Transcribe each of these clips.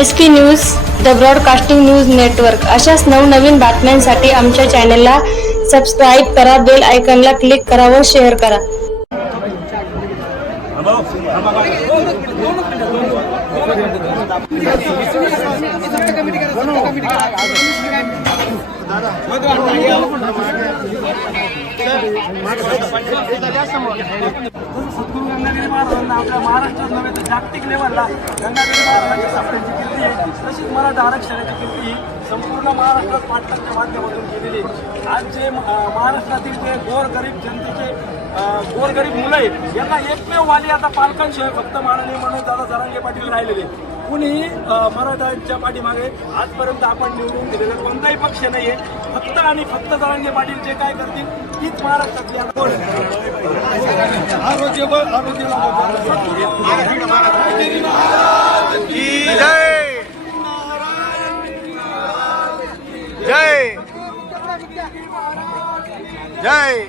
S P news the broadcasting news network. अशाच नवनवीन बातम्यांसाठी आमच्या चॅनलला सबस्क्राईब करा बेल आयकनला क्लिक करा व शेअर करा. सद्गुरू गंगागिरी महाराजांना आपल्या महाराष्ट्रात नव्हे तर जागतिक लेवलला गंगागिरी महाराजांच्या सापड्यांची कीर्ती आहे. तशीच मराठा आरक्षणाची कीर्ती ही संपूर्ण महाराष्ट्रात पाटलांच्या माध्यमातून केलेली आज जे महाराष्ट्रातील जे गोरगरीब जनतेचे गोरगरीब मुलं आहेत. यांना एकमेव वाली आता पालकांशिवाय फक्त माननीय म्हणून दादा जरांगे पाटील राहिलेले कुणी मराठ्यांच्या पाठीमागे आजपर्यंत आपण निवडून दिलेला कोणताही पक्ष नाही आहे फक्त आणि फक्त जरांगे पाटील जे काय करतील तीच महाराष्ट्रातली आता आरोग्य आरोग्य जय! जय जय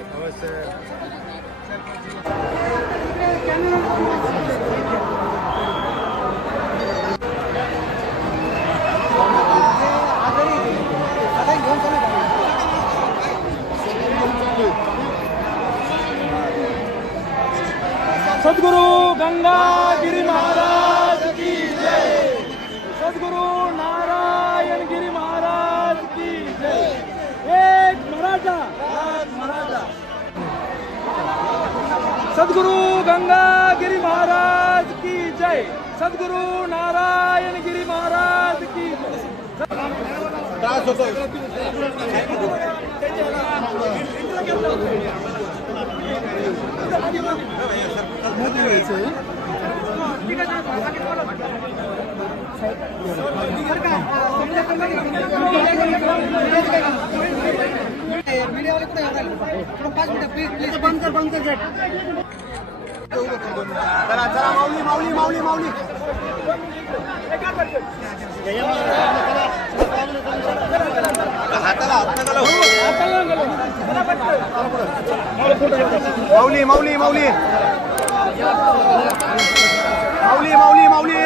सद्गुरु गंगागिरी महाराज की जय। सद्गुरु नारायण गिरी महाराज की जय। एक मराठा। मराठा। सद्गुरु गंगागिरी महाराज की जय। सद्गुरु नारायण गिरी महाराज की जय। करायचं. माऊली माऊली माऊली माऊली हो. माऊली माऊली. माऊली माऊली माऊली.